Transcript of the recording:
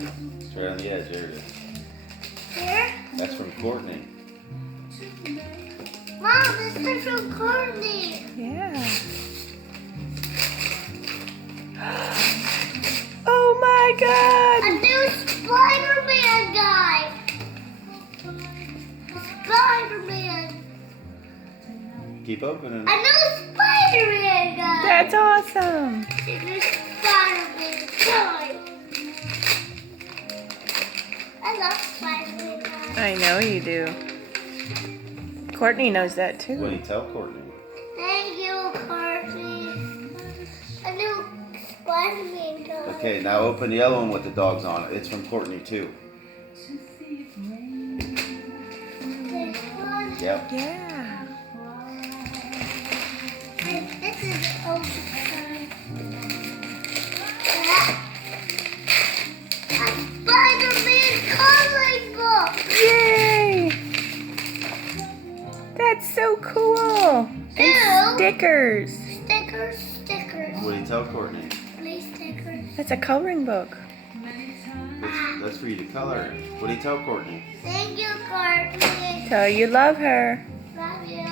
It's right on the edge. There it is. Here? That's from Courtney. Mom, this is from Courtney. Yeah. Oh my God! A new Spider-Man guy. Spider-Man. Keep opening. A new Spider-Man guy. That's awesome. A new Spider-Man guy. I love Spider-Man guys. I know you do. Courtney knows that What too. do you tell Courtney? Thank you, Courtney. A new Spider-Man guy. Okay, now open the other one with the dogs on it. It's from Courtney too. This one. Yep. Yeah. And this is open. A Spider-Man coloring book. Yay! That's so cool. Ew. And stickers. Stickers. What do you tell Courtney? Please stickers. That's a coloring book. That's for you to color. What do you tell Courtney? Thank you, Courtney. Tell her you love her. Love you.